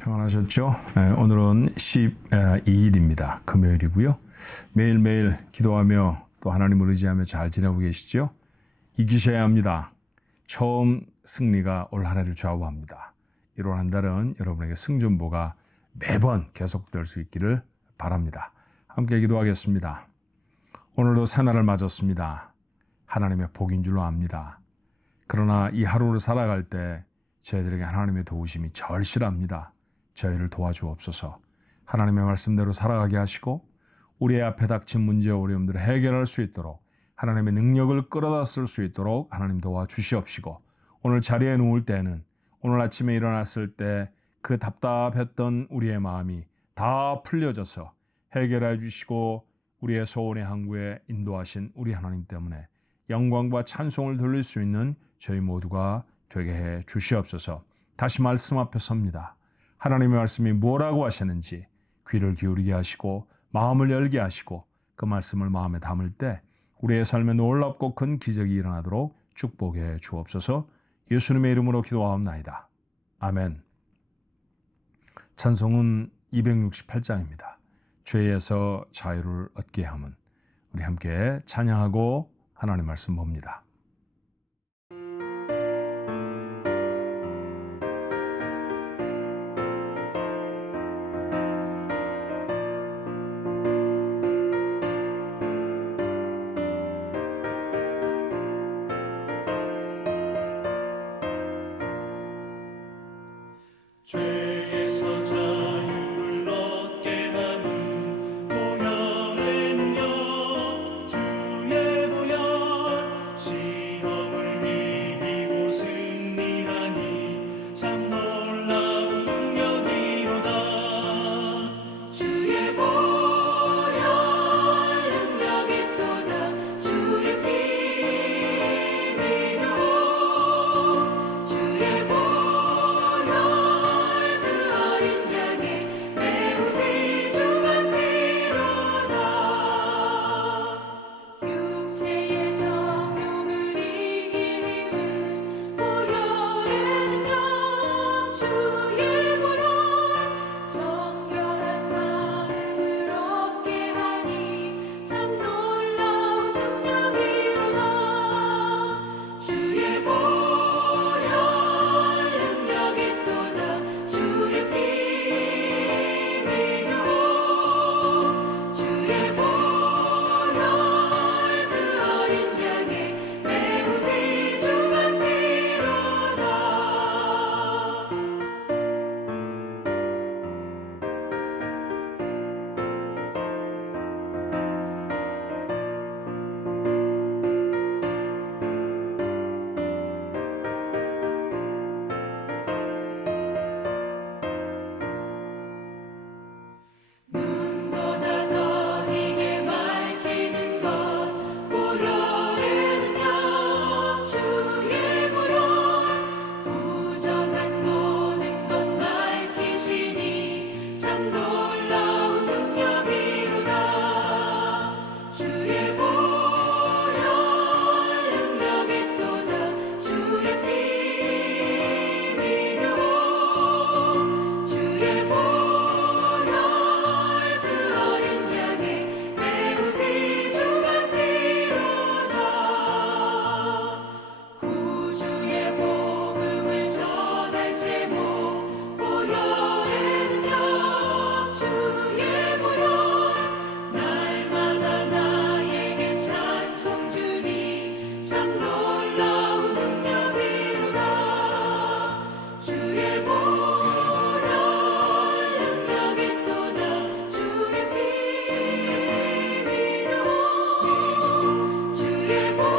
평안하셨죠? 오늘은 12일입니다. 금요일이고요. 매일매일 기도하며 또 하나님을 의지하며 잘 지내고 계시죠? 이기셔야 합니다. 처음 승리가 올 한 해를 좌우합니다. 1월 한 달은 여러분에게 승전보가 매번 계속될 수 있기를 바랍니다. 함께 기도하겠습니다. 오늘도 새날을 맞았습니다. 하나님의 복인 줄로 압니다. 그러나 이 하루를 살아갈 때 저희들에게 하나님의 도우심이 절실합니다. 저희를 도와주옵소서. 하나님의 말씀대로 살아가게 하시고 우리 앞에 닥친 문제와 어려움들을 해결할 수 있도록 하나님의 능력을 끌어다 쓸 수 있도록 하나님 도와주시옵시고, 오늘 자리에 누울 때는 오늘 아침에 일어났을 때 그 답답했던 우리의 마음이 다 풀려져서 해결해 주시고 우리의 소원의 항구에 인도하신 우리 하나님 때문에 영광과 찬송을 돌릴 수 있는 저희 모두가 되게 해 주시옵소서. 다시 말씀 앞에 섭니다. 하나님의 말씀이 뭐라고 하시는지 귀를 기울이게 하시고 마음을 열게 하시고 그 말씀을 마음에 담을 때 우리의 삶에 놀랍고 큰 기적이 일어나도록 축복해 주옵소서. 예수님의 이름으로 기도하옵나이다. 아멘. 찬송은 268장입니다. 죄에서 자유를 얻게 함은. 우리 함께 찬양하고 하나님 말씀 봅니다. 죄에서 자유를 얻게 함은 보혈의 능력, 주의 보혈. 시험을 이기고 승리하니 참 놀라운 능력이로다. 주의 보혈 능력이 또다. 주의 피 믿어. 주의 보혈 육체의 정욕을 이길 힘은 보혈의 능력. 주의 보혈 정결한 마음을 얻게 하니 참 놀라운 능력이로다. 주의 보혈 능력이 또다. 주의 피 믿어. 주의 보혈 눈보다 더 희게 밝히는 것 보혈의 능력. 주의 보혈 부정한 모든 것 밝히시니 참 놀라운 능력이로다. 주의 보혈 능력이 또다. 주의 피 믿어. 주의 보혈 구주의 복음을 전할 제목 보혈의 능력. 주의 보혈 날마다 나에게 찬송 주니 참 놀라운 능력이로다. 주의 보혈 능력이 또다. 주의 피 믿어. 주의 보혈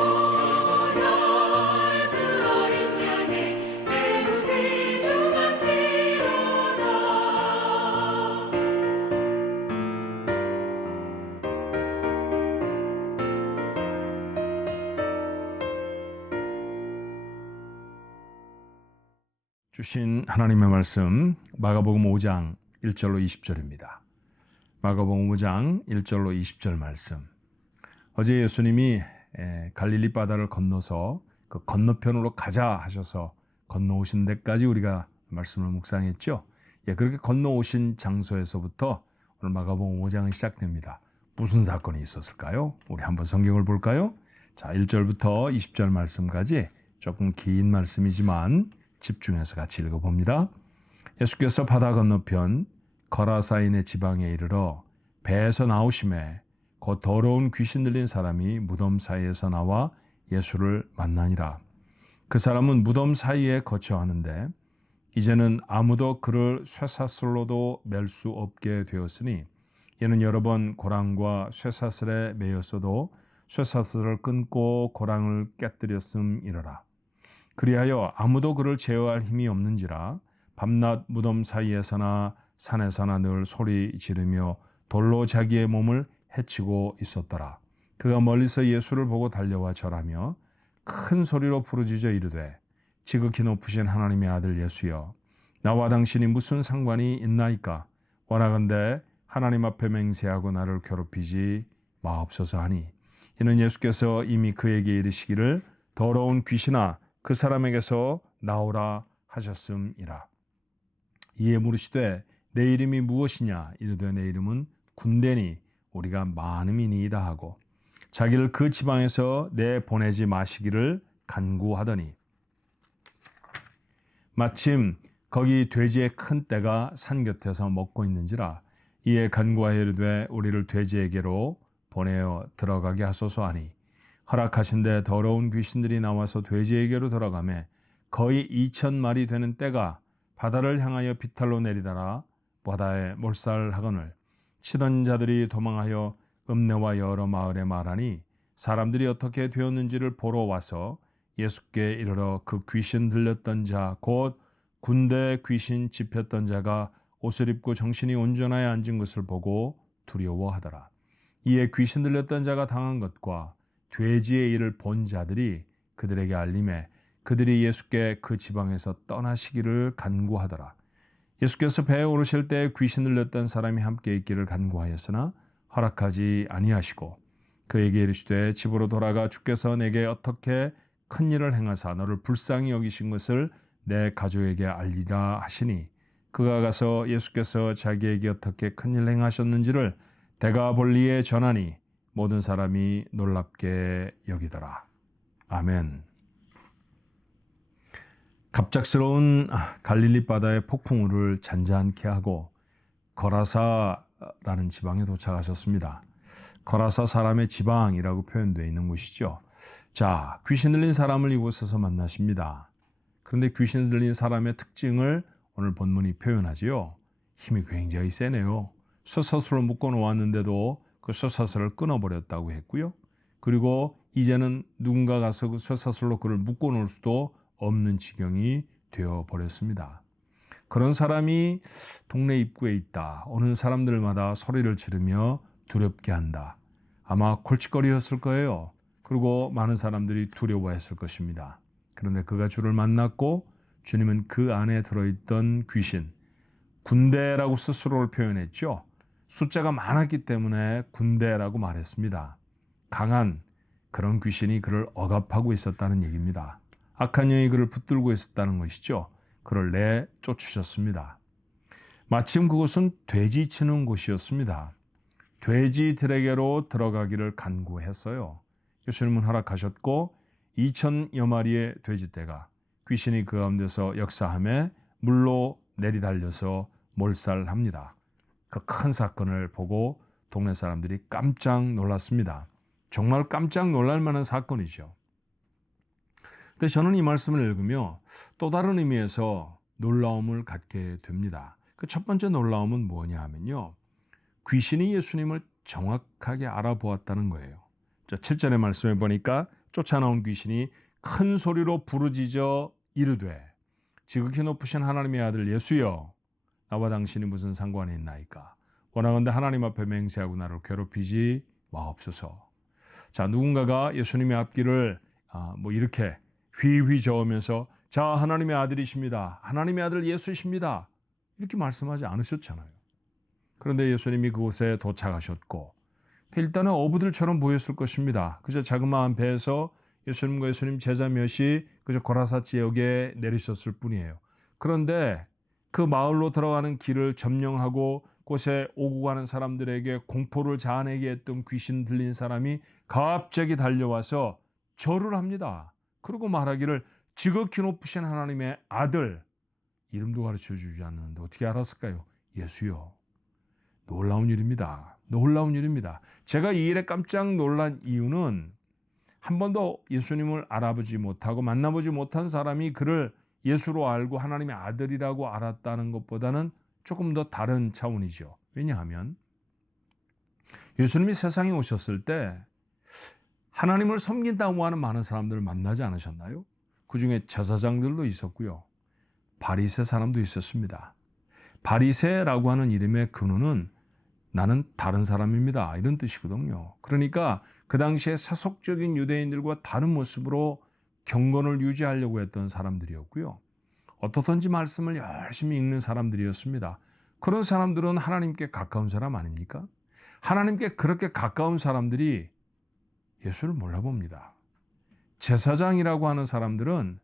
주신 하나님의 말씀 마가복음 5장 1절로 20절입니다. 마가복음 5장 1절로 20절 말씀. 어제 예수님이 갈릴리 바다를 건너서 그 건너편으로 가자 하셔서 건너오신 데까지 우리가 말씀을 묵상했죠. 그렇게 건너오신 장소에서부터 오늘 마가복음 5장은 시작됩니다. 무슨 사건이 있었을까요? 우리 한번 성경을 볼까요? 자, 1절부터 20절 말씀까지 조금 긴 말씀이지만 집중해서 같이 읽어봅니다. 예수께서 바다 건너편 거라사인의 지방에 이르러 배에서 나오심에 곧 더러운 귀신 들린 사람이 무덤 사이에서 나와 예수를 만나니라. 그 사람은 무덤 사이에 거처하는데 이제는 아무도 그를 쇠사슬로도 맬 수 없게 되었으니 이는 여러 번 고랑과 쇠사슬에 매였어도 쇠사슬을 끊고 고랑을 깨뜨렸음이러라. 그리하여 아무도 그를 제어할 힘이 없는지라 밤낮 무덤 사이에서나 산에서나 늘 소리 지르며 돌로 자기의 몸을 해치고 있었더라. 그가 멀리서 예수를 보고 달려와 절하며 큰 소리로 부르짖어 이르되 지극히 높으신 하나님의 아들 예수여, 나와 당신이 무슨 상관이 있나이까? 원하건대 하나님 앞에 맹세하고 나를 괴롭히지 마옵소서 하니, 이는 예수께서 이미 그에게 이르시기를 더러운 귀신아 그 사람에게서 나오라 하셨음이라. 이에 물으시되 내 이름이 무엇이냐? 이르되 내 이름은 군대니 우리가 많음이니이다 하고 자기를 그 지방에서 내보내지 마시기를 간구하더니 마침 거기 돼지의 큰 떼가 산 곁에서 먹고 있는지라. 이에 간구하여 이르되 우리를 돼지에게로 보내어 들어가게 하소서 하니 허락하신데 더러운 귀신들이 나와서 돼지에게로 들어가매 거의 2,000마리 되는 떼가 바다를 향하여 비탈로 내리다라 바다에 몰살하거늘 치던 자들이 도망하여 읍내와 여러 마을에 말하니 사람들이 어떻게 되었는지를 보러 와서 예수께 이르러 그 귀신 들렸던 자 곧 군대 귀신 집혔던 자가 옷을 입고 정신이 온전하여 앉은 것을 보고 두려워하더라. 이에 귀신 들렸던 자가 당한 것과 돼지의 일을 본 자들이 그들에게 알림해 그들이 예수께 그 지방에서 떠나시기를 간구하더라. 예수께서 배에 오르실 때 귀신 들렸던 사람이 함께 있기를 간구하였으나 허락하지 아니하시고 그에게 이르시되 집으로 돌아가 주께서 내게 어떻게 큰 일을 행하사 너를 불쌍히 여기신 것을 내 가족에게 알리라 하시니 그가 가서 예수께서 자기에게 어떻게 큰 일 행하셨는지를 데가볼리에 전하니 모든 사람이 놀랍게 여기더라. 아멘. 갑작스러운 갈릴리 바다의 폭풍우를 잔잔케 하고 거라사라는 지방에 도착하셨습니다. 거라사 사람의 지방이라고 표현되어 있는 곳이죠. 자, 귀신 들린 사람을 이곳에서 만나십니다. 그런데 귀신 들린 사람의 특징을 오늘 본문이 표현하지요. 힘이 굉장히 세네요. 쇠사슬로 묶어 놓았는데도 그 쇠사슬을 끊어버렸다고 했고요. 그리고 이제는 누군가 가서 그 쇠사슬로 그를 묶어 놓을 수도 없는 지경이 되어버렸습니다. 그런 사람이 동네 입구에 있다. 오는 사람들마다 소리를 지르며 두렵게 한다. 아마 골칫거리였을 거예요. 그리고 많은 사람들이 두려워했을 것입니다. 그런데 그가 주를 만났고 주님은 그 안에 들어있던 귀신, 군대라고 스스로를 표현했죠. 숫자가 많았기 때문에 군대라고 말했습니다. 강한 그런 귀신이 그를 억압하고 있었다는 얘기입니다. 악한 영이 그를 붙들고 있었다는 것이죠. 그를 내쫓으셨습니다. 마침 그곳은 돼지 치는 곳이었습니다. 돼지들에게로 들어가기를 간구했어요. 예수님은 허락하셨고 2,000여 마리의 돼지떼가 귀신이 그 가운데서 역사함에 물로 내리달려서 몰살합니다. 그 큰 사건을 보고 동네 사람들이 깜짝 놀랐습니다. 정말 깜짝 놀랄 만한 사건이죠. 근데 저는 이 말씀을 읽으며 또 다른 의미에서 놀라움을 갖게 됩니다. 그 첫 번째 놀라움은 뭐냐 하면요. 귀신이 예수님을 정확하게 알아보았다는 거예요. 7절의 말씀에 보니까 쫓아나온 귀신이 큰 소리로 부르짖어 이르되 지극히 높으신 하나님의 아들 예수여, 나와 당신이 무슨 상관이 있나이까? 원하건대 하나님 앞에 맹세하고 나를 괴롭히지 마옵소서. 자, 누군가가 예수님의 앞길을 이렇게 휘휘 저으면서 자, 하나님의 아들이십니다. 하나님의 아들 예수이십니다. 이렇게 말씀하지 않으셨잖아요. 그런데 예수님이 그곳에 도착하셨고 일단은 어부들처럼 보였을 것입니다. 그저 자그마한 배에서 예수님과 예수님 제자 몇이 그저 고라사 지역에 내리셨을 뿐이에요. 그런데 그 마을로 들어가는 길을 점령하고 곳에 오고 가는 사람들에게 공포를 자아내게 했던 귀신 들린 사람이 갑자기 달려와서 절을 합니다. 그리고 말하기를 지극히 높으신 하나님의 아들, 이름도 가르쳐 주지 않는데 어떻게 알았을까요? 예수요. 놀라운 일입니다. 놀라운 일입니다. 제가 이 일에 깜짝 놀란 이유는 한 번도 예수님을 알아보지 못하고 만나보지 못한 사람이 그를 예수로 알고 하나님의 아들이라고 알았다는 것보다는 조금 더 다른 차원이죠. 왜냐하면 예수님이 세상에 오셨을 때 하나님을 섬긴다고 하는 많은 사람들을 만나지 않으셨나요? 그 중에 제사장들도 있었고요. 바리새 사람도 있었습니다. 바리새라고 하는 이름의 근원은 나는 다른 사람입니다, 이런 뜻이거든요. 그러니까 그 당시에 세속적인 유대인들과 다른 모습으로 경건을 유지하려고 했던 사람들이었고요. 어떻든지 말씀을 열심히 읽는 사람들이었습니다. 그런 사람들은 하나님께 가까운 사람 아닙니까? 하나님께 그렇게 가까운 사람들이 예수를 몰라봅니다. 제사장이라고 하는 사람들은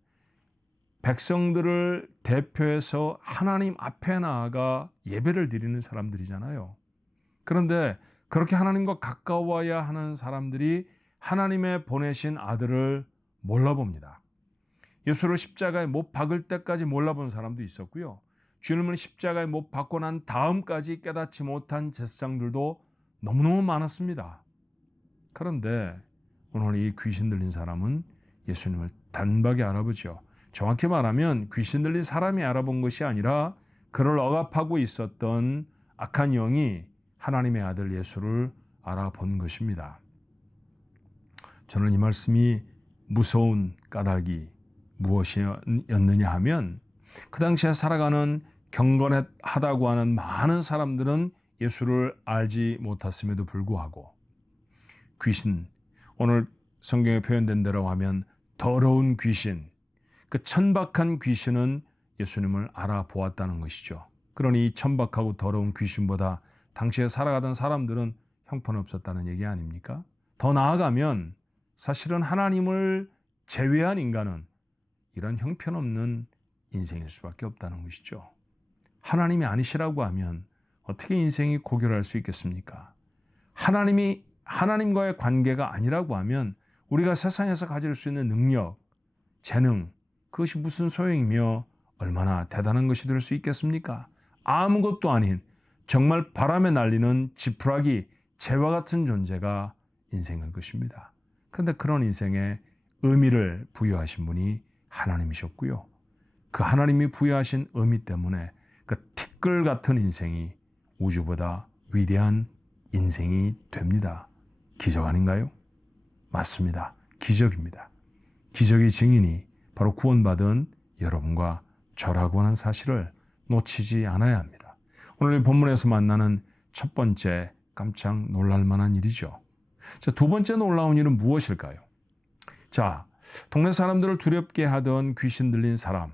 백성들을 대표해서 하나님 앞에 나아가 예배를 드리는 사람들이잖아요. 그런데 그렇게 하나님과 가까워야 하는 사람들이 하나님의 보내신 아들을 몰라봅니다. 예수를 십자가에 못 박을 때까지 몰라본 사람도 있었고요. 주님을 십자가에 못 박고 난 다음까지 깨닫지 못한 제사장들도 너무너무 많았습니다. 그런데 오늘 이 귀신 들린 사람은 예수님을 단박에 알아보죠. 정확히 말하면 귀신 들린 사람이 알아본 것이 아니라 그를 억압하고 있었던 악한 영이 하나님의 아들 예수를 알아본 것입니다. 저는 이 말씀이 무서운 까닭이 무엇이었느냐 하면 그 당시에 살아가는 경건하다고 하는 많은 사람들은 예수를 알지 못했음에도 불구하고 귀신, 오늘 성경에 표현된 대로 하면 더러운 귀신, 그 천박한 귀신은 예수님을 알아보았다는 것이죠. 그러니 이 천박하고 더러운 귀신보다 당시에 살아가던 사람들은 형편없었다는 얘기 아닙니까? 더 나아가면 사실은 하나님을 제외한 인간은 이런 형편없는 인생일 수밖에 없다는 것이죠. 하나님이 아니시라고 하면 어떻게 인생이 고결할 수 있겠습니까? 하나님이 하나님과의 관계가 아니라고 하면 우리가 세상에서 가질 수 있는 능력, 재능, 그것이 무슨 소용이며 얼마나 대단한 것이 될 수 있겠습니까? 아무것도 아닌 정말 바람에 날리는 지푸라기, 재와 같은 존재가 인생일 것입니다. 그런데 그런 인생에 의미를 부여하신 분이 하나님이셨고요. 그 하나님이 부여하신 의미 때문에 그 티끌 같은 인생이 우주보다 위대한 인생이 됩니다. 기적 아닌가요? 맞습니다. 기적입니다. 기적의 증인이 바로 구원받은 여러분과 저라고 하는 사실을 놓치지 않아야 합니다. 오늘 본문에서 만나는 첫 번째 깜짝 놀랄 만한 일이죠. 자, 두 번째 놀라운 일은 무엇일까요? 자, 동네 사람들을 두렵게 하던 귀신 들린 사람,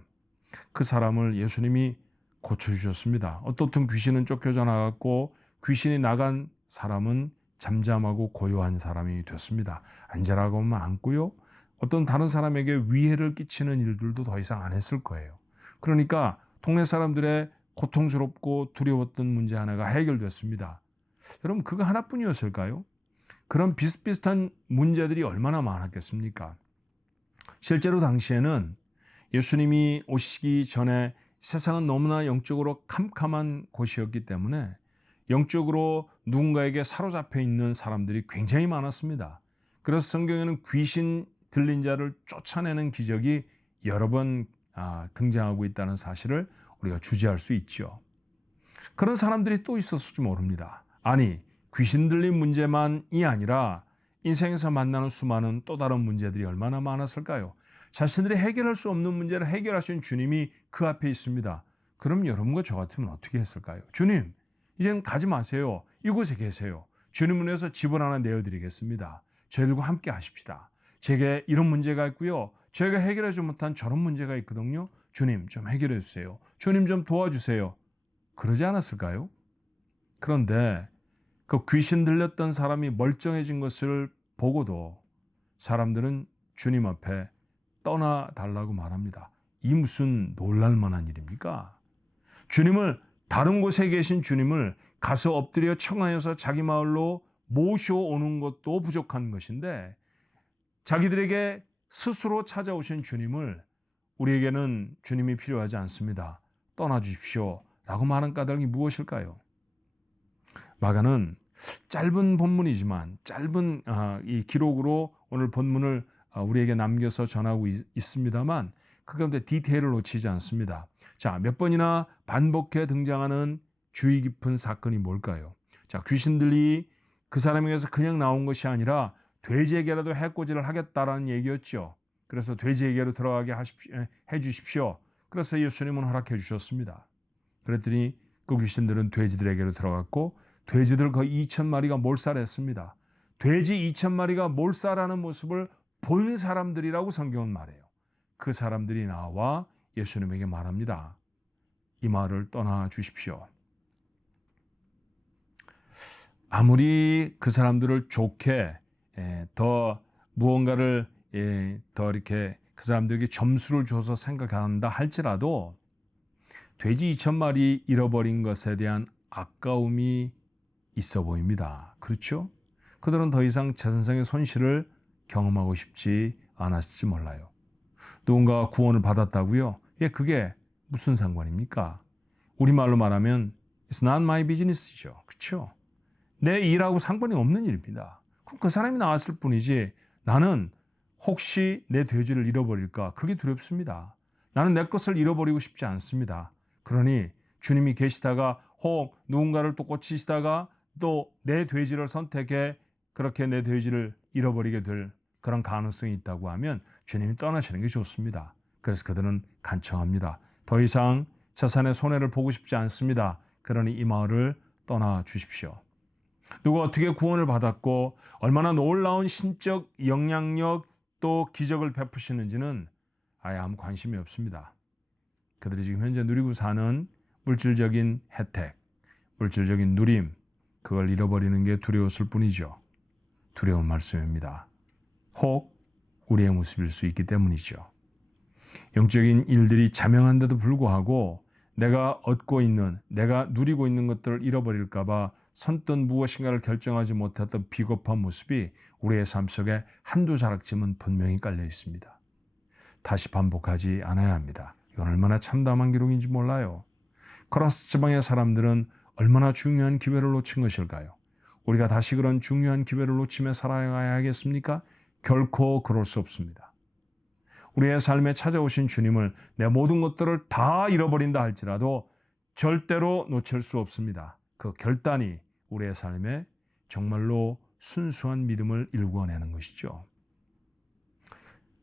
그 사람을 예수님이 고쳐주셨습니다. 어떻든 귀신은 쫓겨져 나갔고 귀신이 나간 사람은 잠잠하고 고요한 사람이 됐습니다. 앉으라고 하면 앉고요. 어떤 다른 사람에게 위해를 끼치는 일들도 더 이상 안 했을 거예요. 그러니까 동네 사람들의 고통스럽고 두려웠던 문제 하나가 해결됐습니다. 여러분, 그거 하나뿐이었을까요? 그런 비슷비슷한 문제들이 얼마나 많았겠습니까? 실제로 당시에는 예수님이 오시기 전에 세상은 너무나 영적으로 캄캄한 곳이었기 때문에 영적으로 누군가에게 사로잡혀 있는 사람들이 굉장히 많았습니다. 그래서 성경에는 귀신 들린 자를 쫓아내는 기적이 여러 번 등장하고 있다는 사실을 우리가 주지할 수 있죠. 그런 사람들이 또 있었을지 모릅니다. 아니, 귀신 들린 문제만이 아니라 인생에서 만나는 수많은 또 다른 문제들이 얼마나 많았을까요? 자신들이 해결할 수 없는 문제를 해결하신 주님이 그 앞에 있습니다. 그럼 여러분과 저 같으면 어떻게 했을까요? 주님, 이젠 가지 마세요. 이곳에 계세요. 주님을 위해서 집을 하나 내어드리겠습니다. 저희들과 함께 하십시다. 제게 이런 문제가 있고요. 저희가 해결하지 못한 저런 문제가 있거든요. 주님 좀 해결해 주세요. 주님 좀 도와주세요. 그러지 않았을까요? 그런데 그 귀신 들렸던 사람이 멀쩡해진 것을 보고도 사람들은 주님 앞에 떠나달라고 말합니다. 이 무슨 놀랄 만한 일입니까? 주님을 다른 곳에 계신 주님을 가서 엎드려 청하여서 자기 마을로 모셔오는 것도 부족한 것인데 자기들에게 스스로 찾아오신 주님을 우리에게는 주님이 필요하지 않습니다. 떠나주십시오. 라고 말한 까닭이 무엇일까요? 마가는 짧은 본문이지만 짧은 이 기록으로 오늘 본문을 우리에게 남겨서 전하고 있습니다만 그 가운데 디테일을 놓치지 않습니다. 자, 몇 번이나 반복해 등장하는 주의 깊은 사건이 뭘까요? 자, 귀신들이 그 사람에게서 그냥 나온 것이 아니라 돼지에게라도 해코지를 하겠다라는 얘기였죠. 그래서 돼지에게로 들어가게 해 주십시오. 그래서 예수님은 허락해 주셨습니다. 그랬더니 그 귀신들은 돼지들에게로 들어갔고 돼지들 거의 2,000마리가 몰살했습니다. 돼지 2,000마리가 몰살하는 모습을 본 사람들이라고 성경은 말해요. 그 사람들이 나와 예수님에게 말합니다. 이 마을을 떠나 주십시오. 아무리 그 사람들을 좋게 더 무언가를 더 이렇게 그 사람들에게 점수를 줘서 생각한다 할지라도 돼지 2,000마리 잃어버린 것에 대한 아까움이 있어 보입니다. 그렇죠? 그들은 더 이상 재산상의 손실을 경험하고 싶지 않았을지 몰라요. 누군가가 구원을 받았다고요? 그게 무슨 상관입니까? 우리말로 말하면 It's not my business죠. 그렇죠? 내 일하고 상관이 없는 일입니다. 그럼 그 사람이 나왔을 뿐이지 나는 혹시 내 돼지를 잃어버릴까? 그게 두렵습니다. 나는 내 것을 잃어버리고 싶지 않습니다. 그러니 주님이 계시다가 혹 누군가를 또 꽂히시다가 또 내 돼지를 선택해 그렇게 내 돼지를 잃어버리게 될 그런 가능성이 있다고 하면 주님이 떠나시는 게 좋습니다. 그래서 그들은 간청합니다. 더 이상 재산의 손해를 보고 싶지 않습니다. 그러니 이 마을을 떠나 주십시오. 누가 어떻게 구원을 받았고 얼마나 놀라운 신적 영향력 또 기적을 베푸시는지는 아예 아무 관심이 없습니다. 그들이 지금 현재 누리고 사는 물질적인 혜택, 물질적인 누림, 그걸 잃어버리는 게 두려웠을 뿐이죠. 두려운 말씀입니다. 혹 우리의 모습일 수 있기 때문이죠. 영적인 일들이 자명한데도 불구하고 내가 얻고 있는, 내가 누리고 있는 것들을 잃어버릴까 봐 선뜻 무엇인가를 결정하지 못했던 비겁한 모습이 우리의 삶 속에 한두 자락쯤은 분명히 깔려 있습니다. 다시 반복하지 않아야 합니다. 이건 얼마나 참담한 기록인지 몰라요. 코라스 지방의 사람들은 얼마나 중요한 기회를 놓친 것일까요? 우리가 다시 그런 중요한 기회를 놓치며 살아가야 하겠습니까? 결코 그럴 수 없습니다. 우리의 삶에 찾아오신 주님을 내 모든 것들을 다 잃어버린다 할지라도 절대로 놓칠 수 없습니다. 그 결단이 우리의 삶에 정말로 순수한 믿음을 일궈내는 것이죠.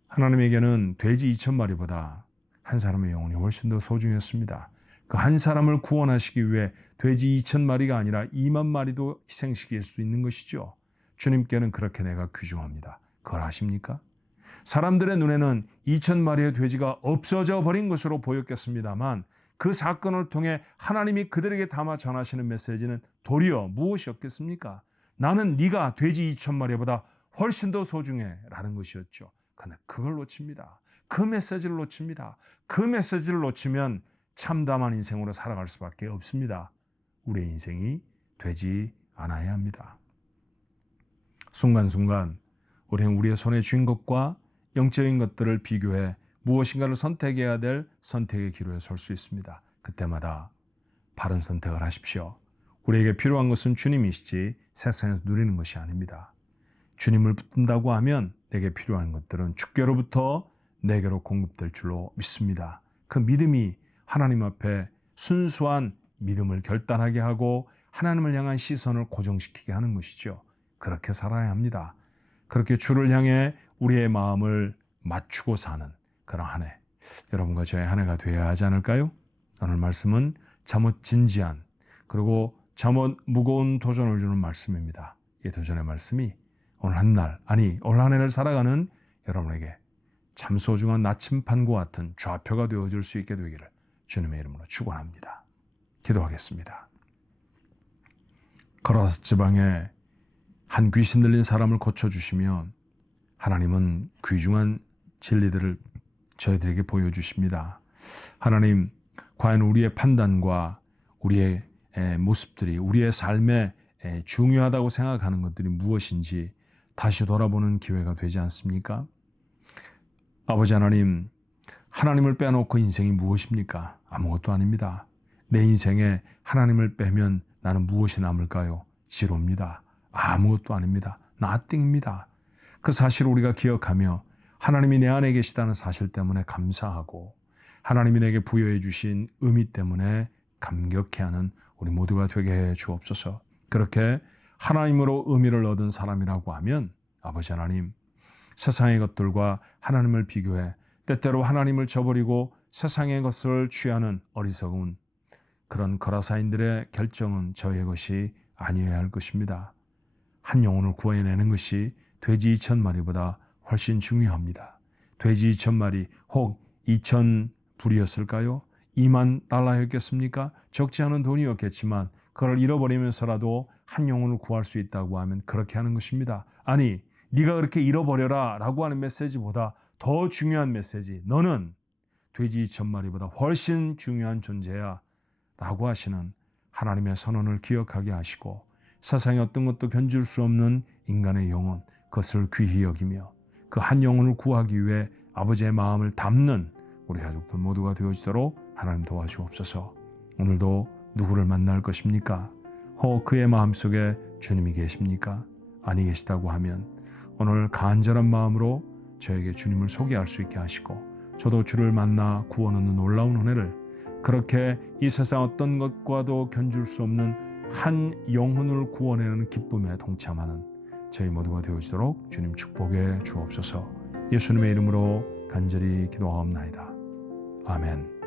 하나님에게는 돼지 2,000마리보다 한 사람의 영혼이 훨씬 더 소중했습니다. 그 한 사람을 구원하시기 위해 돼지 2,000마리가 아니라 2만 마리도 희생시킬 수 있는 것이죠. 주님께는 그렇게 내가 귀중합니다. 그걸 아십니까? 사람들의 눈에는 2,000마리의 돼지가 없어져 버린 것으로 보였겠습니다만 그 사건을 통해 하나님이 그들에게 담아 전하시는 메시지는 도리어 무엇이었겠습니까? 나는 네가 돼지 2,000마리보다 훨씬 더 소중해 라는 것이었죠. 그런데 그걸 놓칩니다. 그 메시지를 놓칩니다. 그 메시지를 놓치면 참담한 인생으로 살아갈 수밖에 없습니다. 우리의 인생이 되지 않아야 합니다. 순간순간 우리는 우리의 손에 쥔 것과 영적인 것들을 비교해 무엇인가를 선택해야 될 선택의 기로에 설 수 있습니다. 그때마다 바른 선택을 하십시오. 우리에게 필요한 것은 주님이시지 세상에서 누리는 것이 아닙니다. 주님을 붙든다고 하면 내게 필요한 것들은 주께로부터 내게로 공급될 줄로 믿습니다. 그 믿음이 하나님 앞에 순수한 믿음을 결단하게 하고 하나님을 향한 시선을 고정시키게 하는 것이죠. 그렇게 살아야 합니다. 그렇게 주를 향해 우리의 마음을 맞추고 사는 그런 한 해, 여러분과 저의 한 해가 되어야 하지 않을까요? 오늘 말씀은 잠옷 진지한 그리고 잠옷 무거운 도전을 주는 말씀입니다. 이 도전의 말씀이 오늘 한 날, 아니 오늘 한 해를 살아가는 여러분에게 참 소중한 나침판과 같은 좌표가 되어줄 수 있게 되기를 주님의 이름으로 축원합니다. 기도하겠습니다. 코라스 지방에 한 귀신 들린 사람을 고쳐주시면 하나님은 귀중한 진리들을 저희들에게 보여주십니다. 하나님, 과연 우리의 판단과 우리의 모습들이 우리의 삶에 중요하다고 생각하는 것들이 무엇인지 다시 돌아보는 기회가 되지 않습니까? 아버지 하나님, 하나님을 빼놓고 인생이 무엇입니까? 아무것도 아닙니다. 내 인생에 하나님을 빼면 나는 무엇이 남을까요? 지루입니다. 아무것도 아닙니다. nothing입니다. 그 사실을 우리가 기억하며 하나님이 내 안에 계시다는 사실 때문에 감사하고 하나님이 내게 부여해 주신 의미 때문에 감격해하는 우리 모두가 되게 해 주옵소서. 그렇게 하나님으로 의미를 얻은 사람이라고 하면 아버지 하나님, 세상의 것들과 하나님을 비교해 때때로 하나님을 저버리고 세상의 것을 취하는 어리석은 그런 거라사인들의 결정은 저의 것이 아니어야 할 것입니다. 한 영혼을 구해내는 것이 돼지 2,000마리보다 훨씬 중요합니다. 돼지 2,000마리 혹 2,000불이었을까요? 2만 달러였겠습니까? 적지 않은 돈이었겠지만 그걸 잃어버리면서라도 한 영혼을 구할 수 있다고 하면 그렇게 하는 것입니다. 아니, 네가 그렇게 잃어버려라 라고 하는 메시지보다 더 중요한 메시지, 너는 돼지 2,000마리보다 훨씬 중요한 존재야 라고 하시는 하나님의 선언을 기억하게 하시고 세상에 어떤 것도 견줄 수 없는 인간의 영혼, 그것을 귀히 여기며 그 한 영혼을 구하기 위해 아버지의 마음을 담는 우리 가족들 모두가 되어지도록 하나님 도와주옵소서. 오늘도 누구를 만날 것입니까? 혹 그의 마음속에 주님이 계십니까? 아니 계시다고 하면 오늘 간절한 마음으로 저에게 주님을 소개할 수 있게 하시고 저도 주를 만나 구원 얻는 놀라운 은혜를 그렇게 이 세상 어떤 것과도 견줄 수 없는 한 영혼을 구원하는 기쁨에 동참하는 저희 모두가 되어지도록 주님 축복해 주옵소서. 예수님의 이름으로 간절히 기도하옵나이다. 아멘.